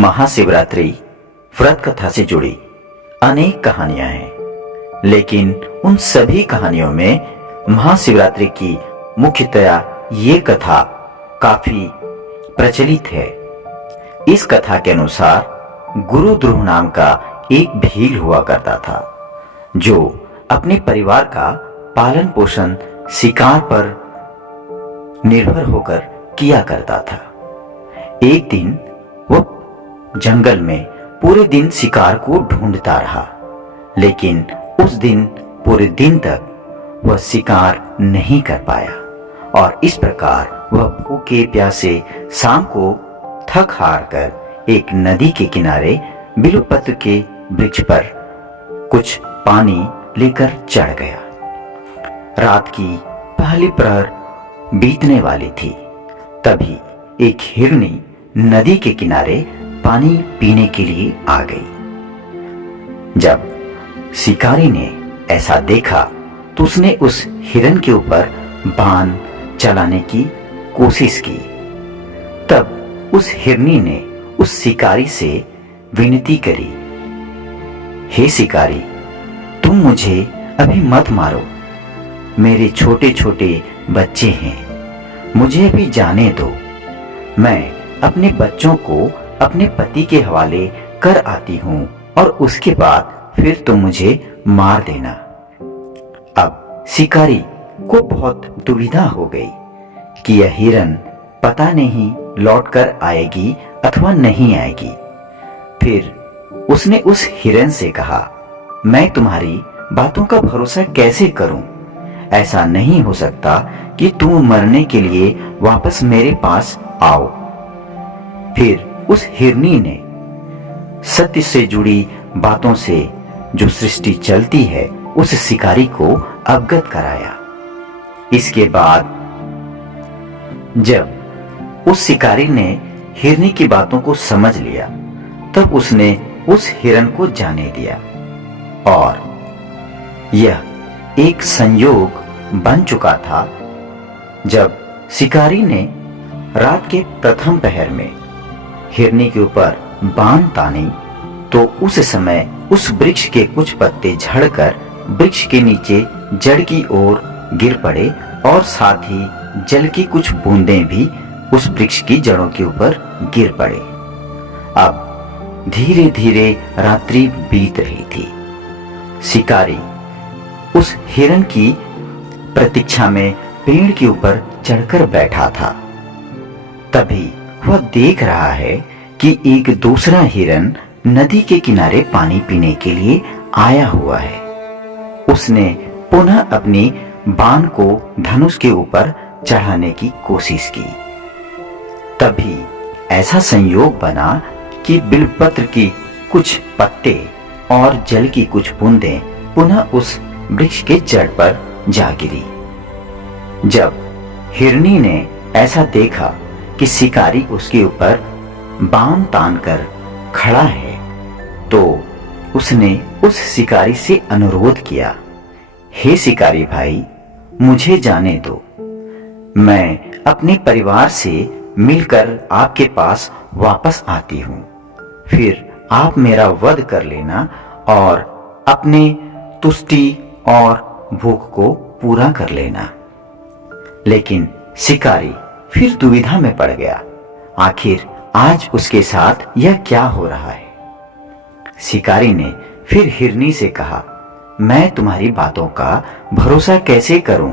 महाशिवरात्रि व्रत कथा से जुड़ी अनेक कहानियां हैं, लेकिन उन सभी कहानियों में महाशिवरात्रि की मुख्यतया ये कथा काफी प्रचलित है। इस कथा के अनुसार गुरु ध्रुव नाम का एक भील हुआ करता था, जो अपने परिवार का पालन पोषण शिकार पर निर्भर होकर किया करता था। एक दिन वह जंगल में पूरे दिन शिकार को ढूंढता रहा, लेकिन उस दिन पूरे दिन तक वह शिकार नहीं कर पाया और इस प्रकार वह भूखे प्यासे शाम को थक हार कर एक नदी के किनारे बिल्वपत्र के वृक्ष पर कुछ पानी लेकर चढ़ गया। रात की पहली प्रहर बीतने वाली थी, तभी एक हिरनी नदी के किनारे पानी पीने के लिए आ गई। जब शिकारी ने ऐसा देखा तो उसने उस हिरन के ऊपर बाण चलाने की कोशिश की। तब उस हिरनी ने उस शिकारी से विनती करी, हे शिकारी, तुम मुझे अभी मत मारो, मेरे छोटे छोटे बच्चे हैं, मुझे अभी जाने दो। मैं अपने बच्चों को अपने पति के हवाले कर आती हूं और उसके बाद फिर तुम मुझे मार देना। अब शिकारी को बहुत दुविधा हो गई कि यह हिरन पता नहीं लौट कर आएगी अथवा नहीं आएगी। फिर उसने उस हिरन से कहा, मैं तुम्हारी बातों का भरोसा कैसे करूं? ऐसा नहीं हो सकता कि तुम मरने के लिए वापस मेरे पास आओ। फिर उस हिरनी ने सत्य से जुड़ी बातों से जो सृष्टि चलती है उस शिकारी को अवगत कराया। इसके बाद जब उस शिकारी ने हिरनी की बातों को समझ लिया, तब उसने उस हिरन को जाने दिया और यह एक संयोग बन चुका था। जब शिकारी ने रात के प्रथम पहर में हिरनी के ऊपर बाण तानी, तो उस समय उस वृक्ष के कुछ पत्ते झड़कर वृक्ष के नीचे जड़ की ओर गिर पड़े और साथ ही जल की कुछ बूंदें भी उस वृक्ष की जड़ों के ऊपर गिर पड़े। अब धीरे धीरे रात्रि बीत रही थी। शिकारी उस हिरन की प्रतीक्षा में पेड़ के ऊपर चढ़कर बैठा था। तभी वह देख रहा है कि एक दूसरा हिरन नदी के किनारे पानी पीने के लिए आया हुआ है। उसने पुनः अपनी बाण को धनुष के ऊपर चढ़ाने की कोशिश की। तभी ऐसा संयोग बना कि बिल्वपत्र की कुछ पत्ते और जल की कुछ बूंदें पुनः उस वृक्ष के जड़ पर जा गिरी। जब हिरनी ने ऐसा देखा कि शिकारी उसके ऊपर बाण तानकर खड़ा है, तो उसने उस शिकारी से अनुरोध किया, हे शिकारी भाई, मुझे जाने दो, मैं अपने परिवार से मिलकर आपके पास वापस आती हूं। फिर आप मेरा वध कर लेना और अपने तुष्टि और भूख को पूरा कर लेना। लेकिन शिकारी फिर दुविधा में पड़ गया, आखिर आज उसके साथ यह क्या हो रहा है। शिकारी ने फिर हिरनी से कहा, मैं तुम्हारी बातों का भरोसा कैसे करूं?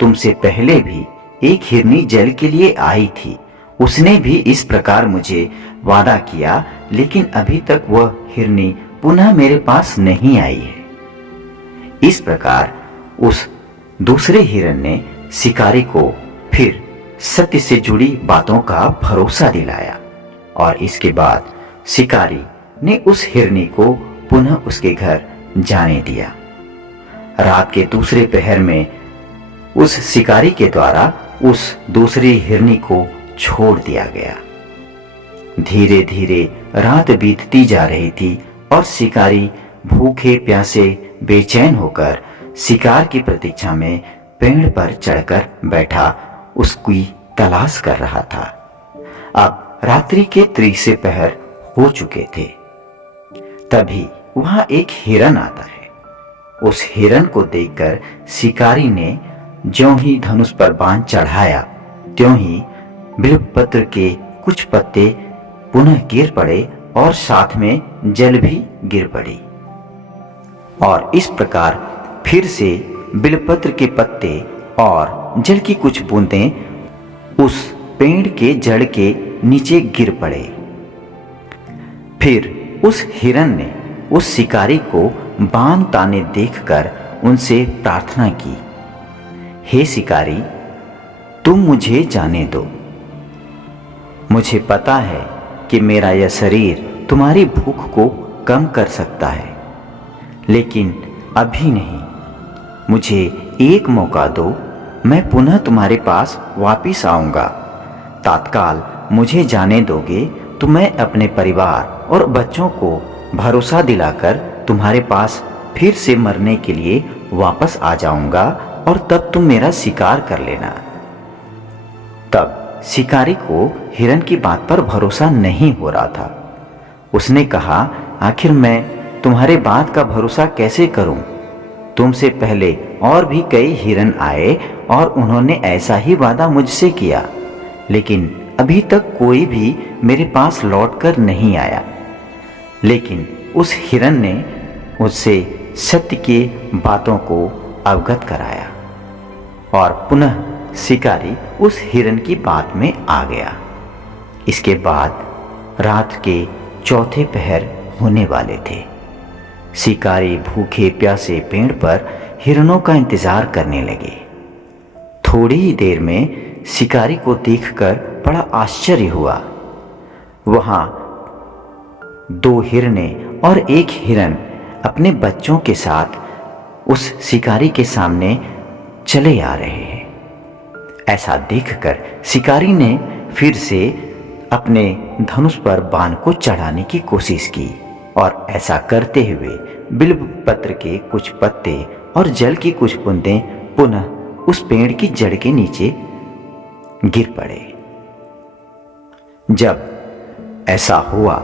तुमसे पहले भी एक हिरनी जल के लिए आई थी, उसने भी इस प्रकार मुझे वादा किया, लेकिन अभी तक वह हिरनी पुनः मेरे पास नहीं आई है। इस प्रकार उस दूसरे हिरन ने शिकारी को फिर सत्य से जुड़ी बातों का भरोसा दिलाया और इसके बाद शिकारी ने उस हिरनी को पुनः उसके घर जाने दिया। रात के दूसरे पहर में उस शिकारी के द्वारा उस दूसरी हिरनी को छोड़ दिया गया। धीरे धीरे रात बीतती जा रही थी और शिकारी भूखे प्यासे बेचैन होकर शिकार की प्रतीक्षा में पेड़ पर चढ़कर बैठा उसकी तलाश कर रहा था। अब रात्रि के तीसरे पहर हो चुके थे। तभी वहां एक हिरन आता है। उस हिरन को देखकर शिकारी ने ज्यों ही धनुष पर बाण चढ़ाया, त्यों ही बिल्वपत्र के कुछ पत्ते पुनः गिर पड़े और साथ में जल भी गिर पड़ी। और इस प्रकार फिर से बिल्वपत्र के पत्ते और जल की कुछ बूंदें उस पेड़ के जड़ के नीचे गिर पड़े। फिर उस हिरन ने उस शिकारी को बाण ताने देखकर उनसे प्रार्थना की, हे शिकारी, तुम मुझे जाने दो। मुझे पता है कि मेरा यह शरीर तुम्हारी भूख को कम कर सकता है, लेकिन अभी नहीं। मुझे एक मौका दो, मैं पुनः तुम्हारे पास वापिस आऊंगा। तत्काल मुझे जाने दोगे तो मैं अपने परिवार और बच्चों को भरोसा दिलाकर तुम्हारे पास फिर से मरने के लिए वापस आ जाऊंगा और तब तुम मेरा शिकार कर लेना। तब शिकारी को हिरन की बात पर भरोसा नहीं हो रहा था। उसने कहा, आखिर मैं तुम्हारे बात का भरोसा कैसे करूं? तुमसे पहले और भी कई हिरन आए और उन्होंने ऐसा ही वादा मुझसे किया, लेकिन अभी तक कोई भी मेरे पास लौटकर नहीं आया। लेकिन उस हिरन ने उससे सत्य की बातों को अवगत कराया और पुनः शिकारी उस हिरन की बात में आ गया। इसके बाद रात के चौथे पहर होने वाले थे। शिकारी भूखे प्यासे पेड़ पर हिरनों का इंतजार करने लगे। थोड़ी ही देर में शिकारी को देखकर बड़ा आश्चर्य हुआ। वहां 2 हिरने और एक हिरन अपने बच्चों के साथ उस शिकारी के सामने चले आ रहे हैं। ऐसा देखकर शिकारी ने फिर से अपने धनुष पर बाण को चढ़ाने की कोशिश की और ऐसा करते हुए बिल्वपत्र के कुछ पत्ते और जल की कुछ बूंदें पुनः उस पेड़ की जड़ के नीचे गिर पड़े। जब ऐसा हुआ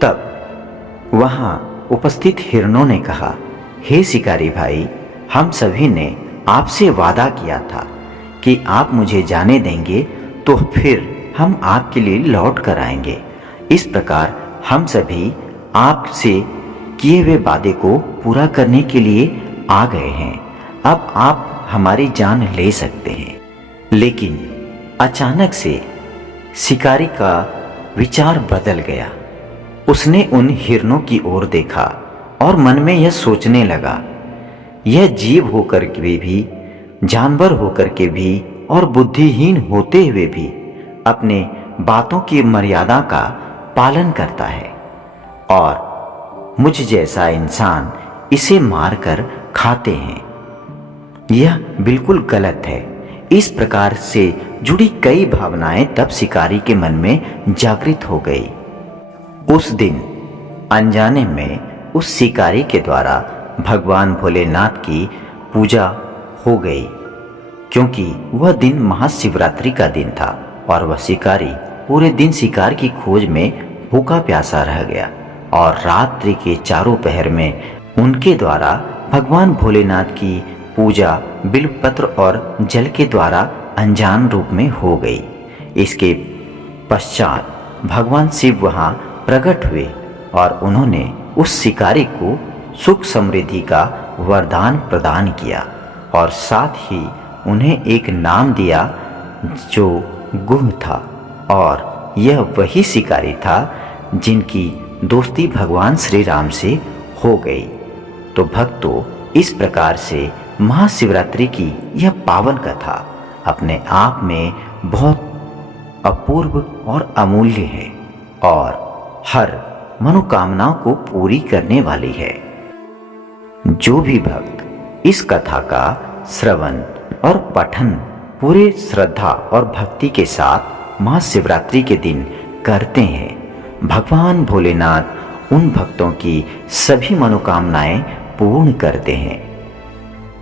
तब वहां उपस्थित हिरनों ने कहा, हे शिकारी भाई, हम सभी ने आपसे वादा किया था कि आप मुझे जाने देंगे तो फिर हम आपके लिए लौट कर आएंगे। इस प्रकार हम सभी आपसे किए हुए वादे को पूरा करने के लिए आ गए हैं। अब आप हमारी जान ले सकते हैं। लेकिन अचानक से शिकारी का विचार बदल गया। उसने उन हिरनों की ओर देखा और मन में यह सोचने लगा, यह जीव होकर के भी, जानवर होकर के भी और बुद्धिहीन होते हुए भी अपने बातों की मर्यादा का पालन करता है और मुझ जैसा इंसान इसे मारकर खाते हैं। यह बिल्कुल गलत है। इस प्रकार से जुड़ी कई भावनाएं तब शिकारी के मन में जागृत हो गई। उस दिन अनजाने में उस शिकारी के द्वारा भगवान भोलेनाथ की पूजा हो गई, क्योंकि वह दिन महाशिवरात्रि का दिन था और वह शिकारी पूरे दिन शिकार की खोज में भूखा प्यासा रह गया और रात्रि के चारों पहर में उनके द्वारा भगवान भोलेनाथ की पूजा बिल्वपत्र और जल के द्वारा अनजान रूप में हो गई। इसके पश्चात भगवान शिव वहां प्रकट हुए और उन्होंने उस शिकारी को सुख समृद्धि का वरदान प्रदान किया और साथ ही उन्हें एक नाम दिया जो गुह था, और यह वही शिकारी था जिनकी दोस्ती भगवान श्री राम से हो गई। तो भक्तों, इस प्रकार से महाशिवरात्रि की यह पावन कथा अपने आप में बहुत अपूर्व और अमूल्य है और हर मनोकामनाओं को पूरी करने वाली है। जो भी भक्त इस कथा का श्रवण और पठन पूरे श्रद्धा और भक्ति के साथ महाशिवरात्रि के दिन करते हैं, भगवान भोलेनाथ उन भक्तों की सभी मनोकामनाएं पूर्ण करते हैं।